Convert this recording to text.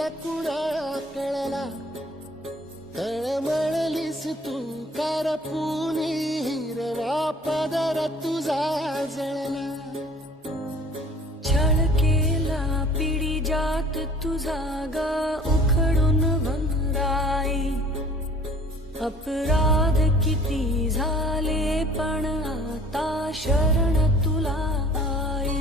तुझ्या कुणा कळला, तळमळलीस तू कारपुनी, हिरवा पदर तुझा जळला. छळ केला पिढी जात तुझा ग उखडून वनराई. अपराध किती झाले पण आता शरण तुला आई.